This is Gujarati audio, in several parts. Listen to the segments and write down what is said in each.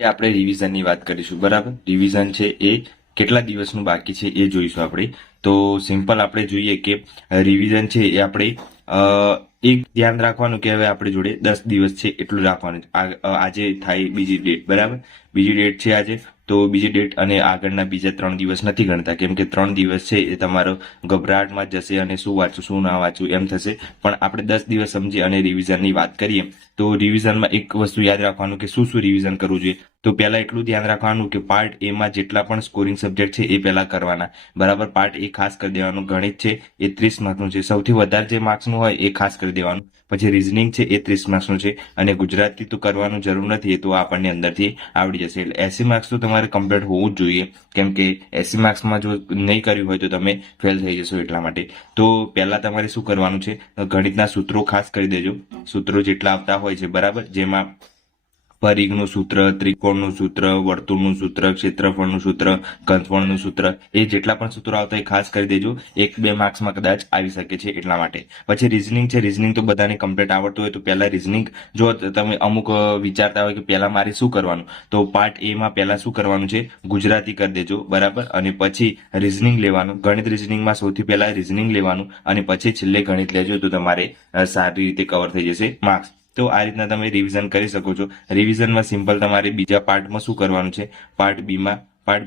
એ આપણે રિવિઝનની વાત કરીશું. બરાબર, રિવિઝન છે એ કેટલા દિવસનું બાકી છે એ જોઈશું આપણે. તો સિમ્પલ આપણે જોઈએ કે રિવિઝન છે એ આપણે એક ધ્યાન રાખવાનું કે હવે આપણી જોડે 10 દિવસ છે એટલું રાખવાનું. આજે થાય બીજી ડેટ. બરાબર, બીજી ડેટ છે આજે. તો બીજી ડેટ અને આગળના બીજા 3 દિવસ નથી ગણતા, કેમ કે 3 દિવસ છે એ તમારો ગભરાટમાં જશે અને શું વાંચું શું ના વાંચું એમ થશે. પણ આપણે 10 દિવસ સમજી અને રિવિઝનની વાત કરીએ તો રિવિઝનમાં એક વસ્તુ યાદ રાખવાનું કે શું શું રિવિઝન કરવું જોઈએ. તો પહેલા એટલું ધ્યાન રાખવાનું કે પાર્ટ એ માં જેટલા પણ સ્કોરિંગ સબ્જેક્ટ છે એ પહેલા કરવાના. બરાબર, પાર્ટ એ ખાસ કરી દેવાનું. ગણિત છે એ 30 માર્ક્સનું છે, સૌથી વધારે જે માર્ક્સનું હોય એ ખાસ કરી દેવાનું. પછી રીઝનિંગ છે એ 30 માર્ક્સનું છે અને ગુજરાતી તો કરવાનું જરૂર નથી, એ તો આપણને અંદરથી આવડી જશે. એટલે 80 માર્ક્સ તો તમારે કમ્પ્લીટ હોવું જ જોઈએ, કેમ કે 80 માર્ક્સમાં જો નહીં કર્યું હોય તો તમે ફેલ થઈ જશો. એટલા માટે તો પહેલા તમારે શું કરવાનું છે, ગણિતના સૂત્રો ખાસ કરી દેજો. સૂત્રો જેટલા આવતા હોય છે, બરાબર, જેમાં પરિઘનું સૂત્ર, ત્રિકોણનું સૂત્ર, વર્તુળનું સૂત્ર, ક્ષેત્રફળનું સૂત્ર, ઘનફળનું સૂત્ર, એ જેટલા પણ સૂત્રો આવતા એ ખાસ કરી દેજો. 1-2 માર્ક્સમાં કદાચ આવી શકે છે એટલા માટે. પછી રીઝનિંગ છે, રીઝનિંગ તો બધાને કમ્પ્લીટ આવડતું હોય તો પહેલા રીઝનિંગ, જો તમે અમુક વિચારતા હોય કે પહેલા મારે શું કરવાનું, તો પાર્ટ એ માં પહેલા શું કરવાનું છે, ગુજરાતી કરી દેજો. બરાબર, અને પછી રીઝનિંગ લેવાનું. ગણિત રીઝનિંગમાં સૌથી પહેલા રીઝનિંગ લેવાનું અને પછી છેલ્લે ગણિત લેજો તો તમારે સારી રીતે કવર થઈ જશે માર્ક્સ. તો આ રીતના તમે રિવિઝન કરી શકો છો. રિવિઝનમાં સિમ્પલ તમારે બીજા પાર્ટમાં શું કરવાનું છે, પાર્ટ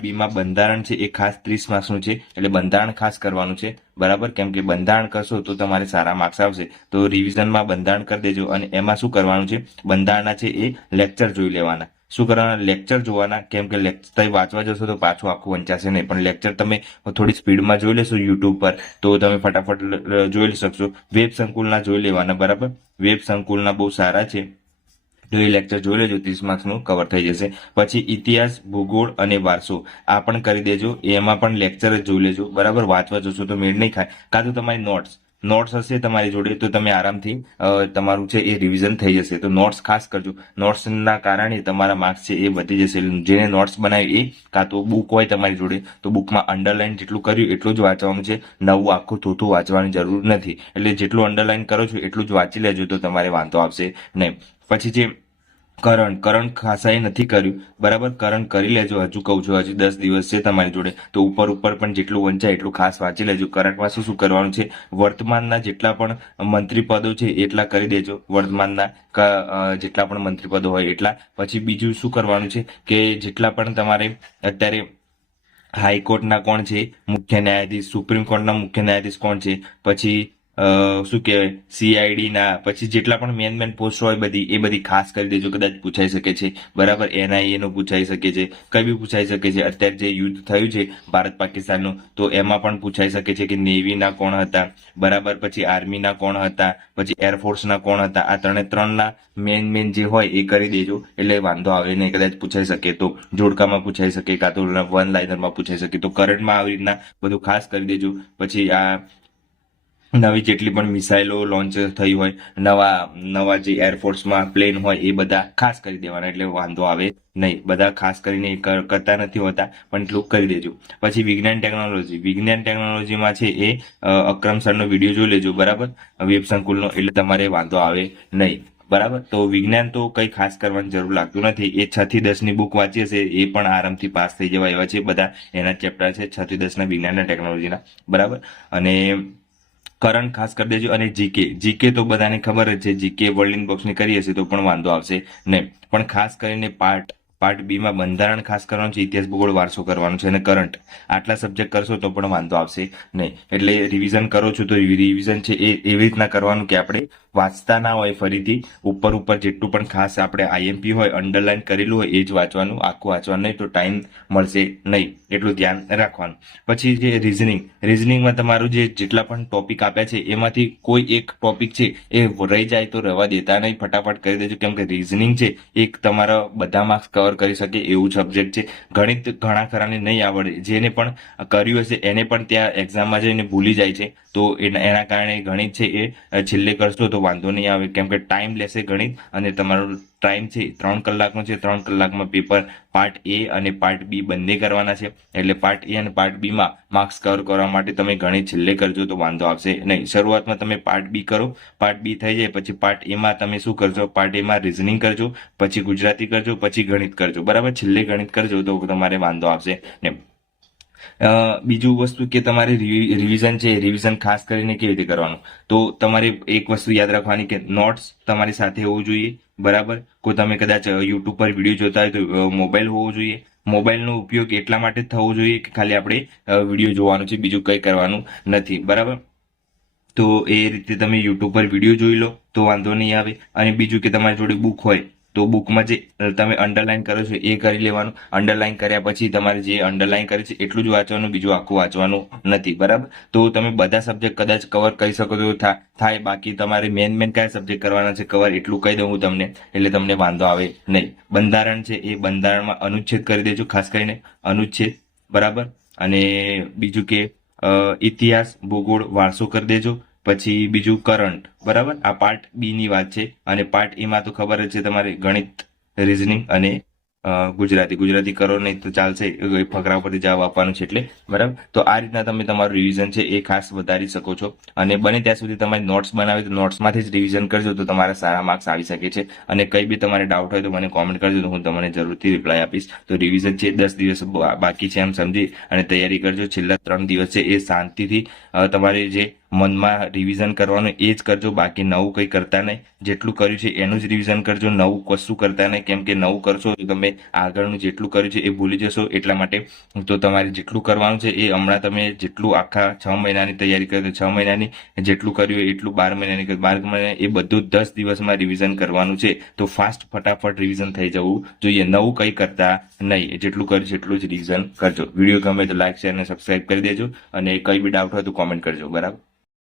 બી માં બંધારણ છે એ ખાસ 30 માર્ક્સનું છે, એટલે બંધારણ ખાસ કરવાનું છે. બરાબર, કેમ કે બંધારણ કરશો તો તમારે સારા માર્ક્સ આવશે. તો રિવિઝનમાં બંધારણ કરી દેજો અને એમાં શું કરવાનું છે, બંધારણના છે એ લેક્ચર જોઈ લેવાના. શું કરવાના, લેક્ચર જોવાના. કેમ કે લેક્ચર તમે વાંચવા જશો તો પાછું આખું વંચાશે નહીં, પણ લેક્ચર તમે થોડી સ્પીડમાં જોઈ લેશો યુટ્યુબ પર તો તમે ફટાફટ જોઈ શકશો. વેબ સંકુલના જોઈ લેવાના. બરાબર, વેબ સંકુલના બહુ સારા છે, તો એ લેક્ચર જોઈ લેજો. 30 માર્ક્સનું કવર થઈ જશે. પછી ઇતિહાસ, ભૂગોળ અને વારસો આ પણ કરી દેજો. એમાં પણ લેક્ચર જ જોઈ લેજો. બરાબર, વાંચવા જશો તો મેળ નહીં ખાય. કાં તો તમારી નોટ્સ હશે તમારી જોડે તો તમે આરામથી તમારું છે એ રિવિઝન થઈ જશે. તો નોટ્સ ખાસ કરજો. નોટ્સના કારણે તમારા માર્ક્સ છે એ વધી જશે. જેને નોટ્સ બનાવી એ, કાં તો બુક હોય તમારી જોડે તો બુકમાં અંડરલાઈન જેટલું કર્યું એટલું જ વાંચવાનું છે. નવું આખું થોથું વાંચવાની જરૂર નથી. એટલે જેટલું અંડરલાઈન કરો છો એટલું જ વાંચી લેજો તો તમારે વાંધો આવશે નહીં. પછી જે કરંટ ખાસાએ નથી કર્યું. બરાબર, કરંટ કરી લેજો. હજુ કહું છું, હજી 10 દિવસ છે તમારી જોડે, તો ઉપર પણ જેટલું વંચાય એટલું ખાસ વાંચી લેજો. કરંટમાં શું શું કરવાનું છે, વર્તમાનના જેટલા પણ મંત્રી પદો છે એટલા કરી દેજો. વર્તમાનના જેટલા પણ મંત્રી પદો હોય એટલા. પછી બીજું શું કરવાનું છે કે જેટલા પણ તમારે અત્યારે હાઈકોર્ટના કોણ છે મુખ્ય ન્યાયાધીશ, સુપ્રીમ કોર્ટના મુખ્ય ન્યાયાધીશ કોણ છે, પછી શું કહેવાય CID ના, પછી જેટલા પણ મેન પોસ્ટ હોય બધી એ બધી ખાસ કરી દેજો. કદાચ પૂછાઈ શકે છે. બરાબર, NIA નું પૂછાઈ શકે છે, કઈ બી પૂછાઈ શકે છે. અત્યારે જે યુદ્ધ થયું છે ભારત પાકિસ્તાનનું, તો એમાં પણ પૂછાઈ શકે છે કે નેવીના કોણ હતા. બરાબર, પછી આર્મીના કોણ હતા, પછી એરફોર્સના કોણ હતા. આ ત્રણના મેન જે હોય એ કરી દેજો, એટલે વાંધો આવે નહીં. કદાચ પૂછાઈ શકે તો જોડકામાં પૂછાઈ શકે, કાં તો વન લાઇનરમાં પૂછાઈ શકે. તો કરંટમાં આવી રીતના બધું ખાસ કરી દેજો. પછી આ નવી જેટલી પણ મિસાઇલો લોન્ચ થઈ હોય, નવા જે એરફોર્સમાં પ્લેન હોય એ બધા ખાસ કરી દેવાના, એટલે વાંધો આવે નહીં. બધા ખાસ કરીને કરતા નથી હોતા, પણ એટલું કરી દેજો. પછી વિજ્ઞાન ટેકનોલોજીમાં છે એ અક્રમ સરનો વિડીયો જોઈ લેજો. બરાબર, વેબ સંકુલનો, એટલે તમારે વાંધો આવે નહીં. બરાબર, તો વિજ્ઞાન તો કઈ ખાસ કરવાની જરૂર લાગતું નથી. એ 6 થી 10 ની બુક વાંચી હશે એ પણ આરામથી પાસ થઈ જવા એવા છે. બધા એના ચેપ્ટર છે 6 થી 10 ના વિજ્ઞાનના ટેકનોલોજીના. બરાબર, અને કરંટ ખાસ કરી દેજો. અને જીકે તો બધાને ખબર જ છે. જીકે વર્લ્ડ બોક્સની કરી હશે તો પણ વાંધો આવશે નહીં. પણ ખાસ કરીને પાર્ટ બી માં બંધારણ ખાસ કરવાનું છે, ઇતિહાસ, ભૂગોળ, વારસો કરવાનું છે, અને કરંટ આટલા સબ્જેક્ટ કરશો તો પણ વાંધો આવશે નહીં. એટલે રિવિઝન કરો છો તો રિવિઝન છે એ એવી રીતના કરવાનું કે આપણે વાંચતા ના હોય ફરીથી. ઉપર જેટલું પણ ખાસ આપણે IMP હોય, અંડરલાઈન કરેલું હોય એ જ વાંચવાનું, આખું વાંચવાનું નહીં, તો ટાઈમ મળશે નહીં. એટલું ધ્યાન રાખવાનું. પછી જે રિઝનિંગમાં તમારું જેટલા પણ ટોપિક આપ્યા છે એમાંથી કોઈ એક ટોપિક છે એ રહી જાય તો રહેવા દેતા નહીં, ફટાફટ કરી દેજો. કેમ કે રિઝનિંગ છે એક તમારા બધા માર્ક્સ કવર કરી શકે એવું સબ્જેક્ટ છે. ગણિત ઘણા ખરાને નહીં આવડે, જેને પણ કર્યું હશે એને પણ ત્યાં એક્ઝામમાં જઈને ભૂલી જાય છે. તો એના કારણે ગણિત છે એ છેલ્લે કરશો તો વાંધો નહીં આવે, કેમ કે ટાઈમ લેશે ગણિત અને તમારું ટાઈમ છે 3 કલાકનો છે. 3 કલાકમાં પેપર પાર્ટ એ અને પાર્ટ બી બંને કરવાના છે. એટલે પાર્ટ એ અને પાર્ટ બી માં માર્ક્સ કવર કરવા માટે તમે ગણિત છેલ્લે કરજો તો વાંધો આવશે નહીં. શરૂઆતમાં તમે પાર્ટ બી કરો, પાર્ટ બી થઈ જાય પછી પાર્ટ એમાં તમે શું કરજો, પાર્ટ એમાં રિઝનિંગ કરજો, પછી ગુજરાતી કરજો, પછી ગણિત કરજો. બરાબર, છેલ્લે ગણિત કરજો તો તમારે વાંધો આવશે ને. બીજું વસ્તુ કે તમારે રિવિઝન છે, રિવિઝન ખાસ કરીને કેવી રીતે કરવાનું, તો તમારે એક વસ્તુ યાદ રાખવાની કે નોટ્સ તમારી સાથે હોવું જોઈએ. બરાબર, કોઈ તમે કદાચ યુટ્યુબ પર વિડીયો જોતા હોય તો મોબાઈલ હોવો જોઈએ. મોબાઈલનો ઉપયોગ એટલા માટે થવો જોઈએ કે ખાલી આપણે વિડીયો જોવાનું છે, બીજું કંઈ કરવાનું નથી. બરાબર, તો એ રીતે તમે યુટ્યુબ પર વિડીયો જોઈ લો તો વાંધો નહીં આવે. અને બીજું કે તમારી જોડે બુક હોય તો બુકમાં જે તમે અંડરલાઈન કરો છો એ કરી લેવાનું. અંડરલાઈન કર્યા પછી તમારે જે અંડરલાઈન કરે છે એટલું જ વાંચવાનું, બીજું આખું વાંચવાનું નથી. બરાબર, તો તમે બધા સબ્જેક્ટ કદાચ કવર કરી શકો તો થાય. બાકી તમારે મેન કયા સબ્જેક્ટ કરવાના છે કવર એટલું કહી દઉં હું તમને, એટલે તમને વાંધો આવે નહીં. બંધારણ છે એ બંધારણમાં અનુચ્છેદ કરી દેજો, ખાસ કરીને અનુચ્છેદ. બરાબર, અને બીજું કે ઇતિહાસ, ભૂગોળ, વારસો કરી દેજો. પછી બીજું કરંટ. બરાબર, આ પાર્ટ બી ની વાત છે. અને પાર્ટ એમાં તો ખબર જ છે તમારે ગણિત, રીઝનિંગ અને ગુજરાતી કરો નહીં તો ચાલશે, ફકરા પરથી જવાબ આપવાનું છે એટલે. બરાબર, તો આ રીતના તમે તમારું રિવિઝન છે એ ખાસ વધારી શકો છો. અને બને ત્યાં સુધી તમારી નોટ્સ બનાવી તો નોટ્સમાંથી જ રિવિઝન કરજો તો તમારા સારા માર્ક્સ આવી શકે છે. અને કંઈ બી તમારે ડાઉટ હોય તો મને કોમેન્ટ કરજો તો હું તમને જરૂરથી રિપ્લાય આપીશ. તો રિવિઝન છે 10 દિવસ બાકી છે એમ સમજી અને તૈયારી કરજો. છેલ્લા 3 દિવસ છે એ શાંતિથી તમારે જે મનમાં રિવિઝન કરવાનું એ જ કરજો, બાકી નવું કંઈ કરતા નહીં. જેટલું કર્યું છે એનું જ રિવિઝન કરજો, નવું કશું કરતા નહીં. કેમ કે નવું કરશો તો તમે આગળનું જેટલું કર્યું છે એ ભૂલી જશો. એટલા માટે તો તમારે જેટલું કરવાનું છે એ હમણાં તમે જેટલું આખા 6 મહિનાની તૈયારી કરી તો 6 મહિનાની જેટલું કર્યું એટલું 12 મહિનાની 12 મહિના એ બધું 10 દિવસમાં રિવિઝન કરવાનું છે. તો ફટાફટ રિવિઝન થઈ જવું જોઈએ, નવું કંઈ કરતા નહીં. જેટલું કર્યું છે એટલું જ રિવિઝન કરજો. વિડીયો ગમે તો લાઈક, શેર અને સબસ્ક્રાઇબ કરી દેજો. અને કંઈ બી ડાઉટ હોય તો કોમેન્ટ કરજો. બરાબર.